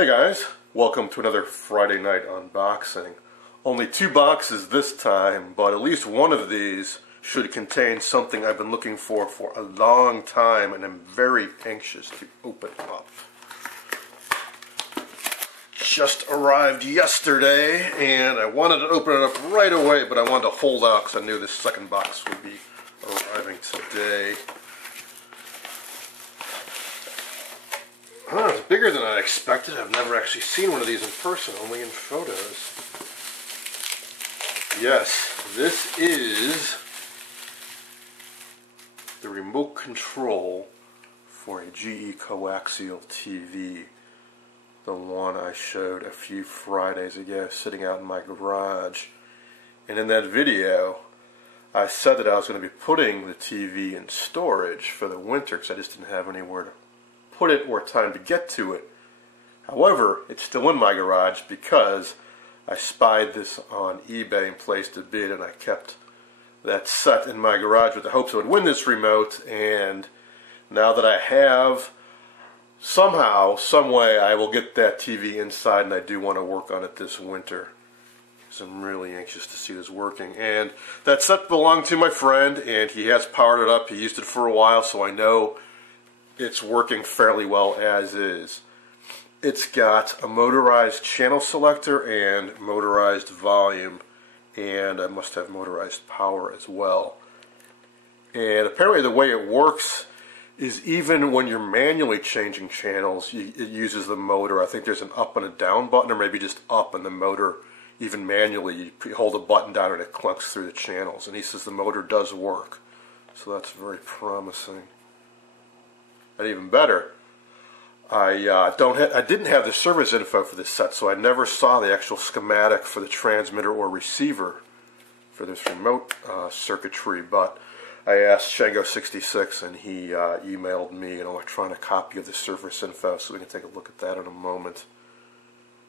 Hey guys, welcome to another Friday night unboxing. Only 2 boxes this time, but at least one of these should contain something I've been looking for a long time, and I'm very anxious to open up. Just arrived yesterday, and I wanted to open it up right away, but I wanted to hold out because I knew this second box would be arriving today. Oh, it's bigger than I expected. I've never actually seen one of these in person, only in photos. Yes, this is the remote control for a GE coaxial TV. The one I showed a few Fridays ago sitting out in my garage. And in that video, I said that I was going to be putting the TV in storage for the winter because I just didn't have anywhere to put it or time to get to it. However, it's still in my garage because I spied this on eBay and placed a bid, and I kept that set in my garage with the hopes I would win this remote. And now that I have, somehow, some way, I will get that TV inside, and I do want to work on it this winter. So I'm really anxious to see this working. And that set belonged to my friend, and he has powered it up. He used it for a while, so I know it's working fairly well as is. It's got a motorized channel selector and motorized volume, and I must have motorized power as well. And apparently the way it works is even when you're manually changing channels, it uses the motor. I think there's an up and a down button, or maybe just up, and the motor, even manually, you hold a button down and it clunks through the channels. And he says the motor does work, so that's very promising. And even better, I didn't have the service info for this set, so I never saw the actual schematic for the transmitter or receiver for this remote circuitry. But I asked Shango66, and he emailed me an electronic copy of the service info, so we can take a look at that in a moment.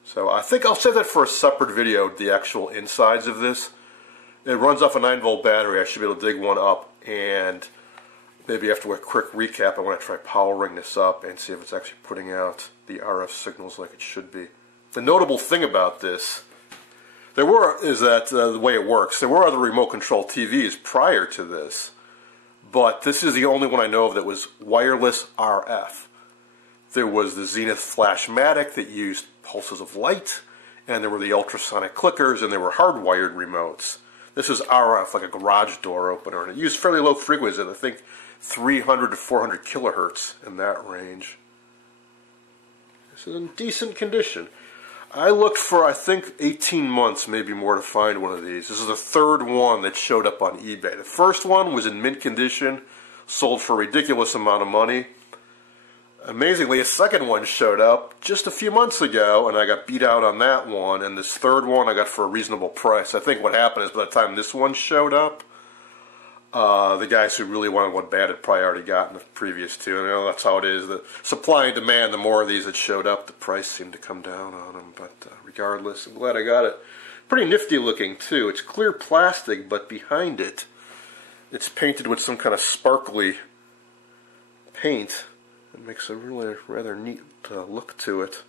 So I think I'll save that for a separate video, the actual insides of this. It runs off a 9-volt battery. I should be able to dig one up, and maybe after a quick recap, I want to try powering this up and see if it's actually putting out the RF signals like it should be. The notable thing about this, is that the way it works, there were other remote control TVs prior to this, but this is the only one I know of that was wireless RF. There was the Zenith Flashmatic that used pulses of light, and there were the ultrasonic clickers, and there were hardwired remotes. This is RF, like a garage door opener, and it used fairly low frequencies, I think 300 to 400 kilohertz in that range. This is in decent condition. I looked for, I think, 18 months, maybe more, to find one of these. This is the third one that showed up on eBay. The first one was in mint condition, sold for a ridiculous amount of money. Amazingly, a second one showed up just a few months ago, and I got beat out on that one. And this third one I got for a reasonable price. I think what happened is by the time this one showed up, the guys who really wanted one bad had probably already gotten the previous two. And that's how it is. The supply and demand, the more of these that showed up, the price seemed to come down on them. But regardless, I'm glad I got it. Pretty nifty looking, too. It's clear plastic, but behind it, it's painted with some kind of sparkly paint. It makes a really rather neat look to it.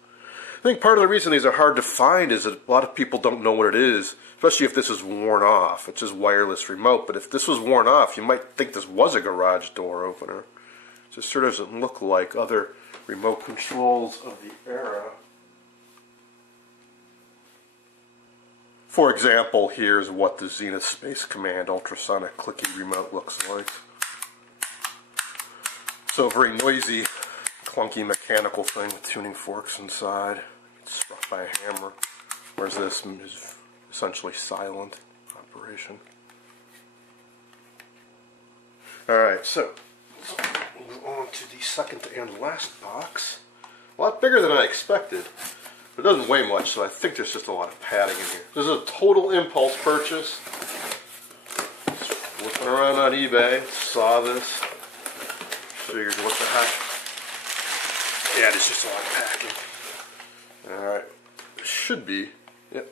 I think part of the reason these are hard to find is that a lot of people don't know what it is, especially if this is worn off. It's just wireless remote, but if this was worn off, you might think this was a garage door opener. It just sort of doesn't look like other remote controls of the era. For example, here's what the Zenith Space Command ultrasonic clicky remote looks like. So very noisy, clunky mechanical thing with tuning forks inside. It's struck by a hammer. Whereas this is essentially silent operation. Alright, so let's move on to the second and last box. A lot bigger than I expected. But it doesn't weigh much, so I think there's just a lot of padding in here. This is a total impulse purchase. Just flipping around on eBay, saw this. Figured, what the heck? Yeah, there's just a lot of packing. Alright. It should be. Yep.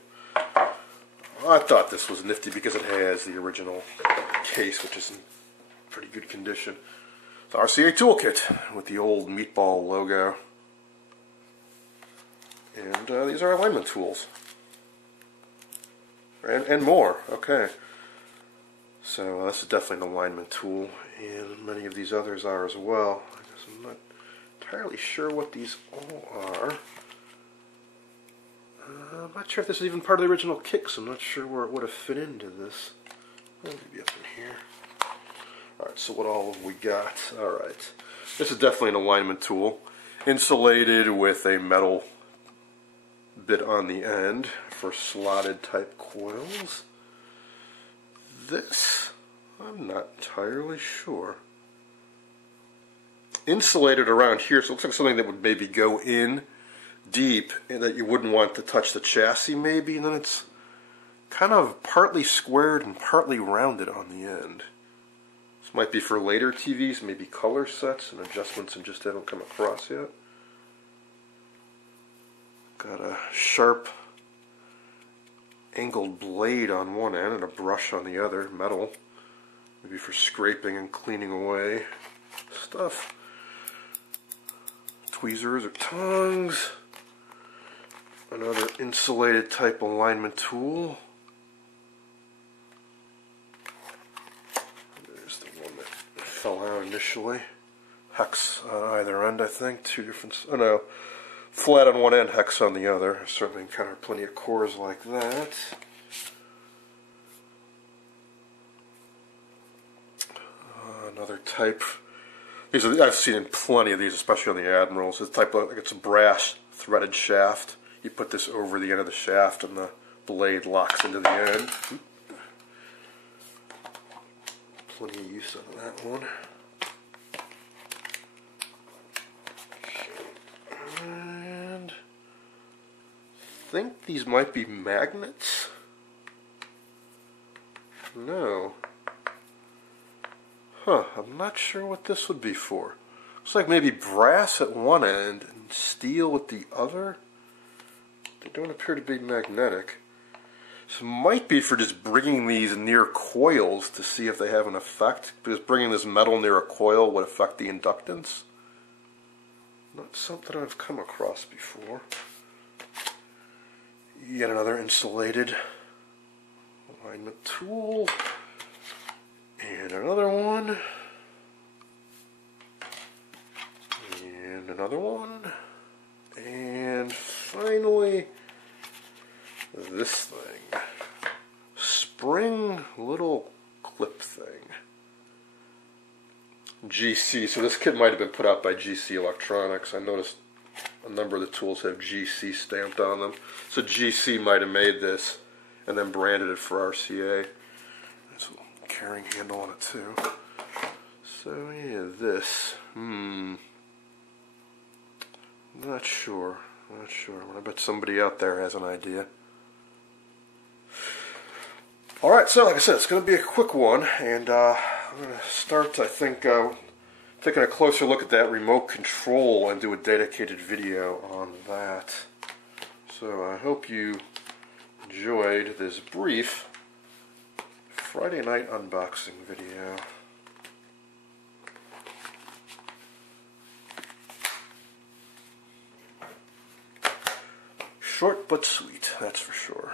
I thought this was nifty because it has the original case, which is in pretty good condition. It's RCA Toolkit with the old meatball logo. And these are alignment tools. And more. Okay. So this is definitely an alignment tool, and many of these others are as well. I guess I'm not entirely sure what these all are. I'm not sure if this is even part of the original kit, so I'm not sure where it would have fit into this. Maybe up in here. Alright, so what all have we got? Alright, this is definitely an alignment tool. Insulated with a metal bit on the end for slotted type coils. This, I'm not entirely sure. Insulated around here, so it looks like something that would maybe go in deep and that you wouldn't want to touch the chassis maybe, and then it's kind of partly squared and partly rounded on the end. This might be for later TVs, maybe color sets and adjustments I just haven't come across yet. Got a sharp angled blade on one end and a brush on the other, metal. Maybe for scraping and cleaning away stuff. Tweezers or tongs. Another insulated type alignment tool. There's the one that fell out initially. Hex on either end, I think. Two different, oh no, flat on one end, hex on the other. I've certainly encountered plenty of cores like that. Another type. These are, I've seen in plenty of these, especially on the Admirals. This type of, like it's a brass threaded shaft. You put this over the end of the shaft and the blade locks into the end. Plenty of use out of that one. And I think these might be magnets. No. Huh, I'm not sure what this would be for. Looks like maybe brass at one end and steel at the other. They don't appear to be magnetic. So it might be for just bringing these near coils to see if they have an effect, because bringing this metal near a coil would affect the inductance. Not something I've come across before. Yet another insulated alignment tool. And another one. And another one. And finally, this thing. Spring little clip thing. GC, so this kit might have been put out by GC Electronics. I noticed a number of the tools have GC stamped on them. So GC might have made this and then branded it for RCA. There's a carrying handle on it too. So yeah, this. Not sure. I bet somebody out there has an idea. Alright, so like I said, it's going to be a quick one, and I'm going to start, I think, taking a closer look at that remote control and do a dedicated video on that. So I hope you enjoyed this brief Friday night unboxing video. Short but sweet, that's for sure.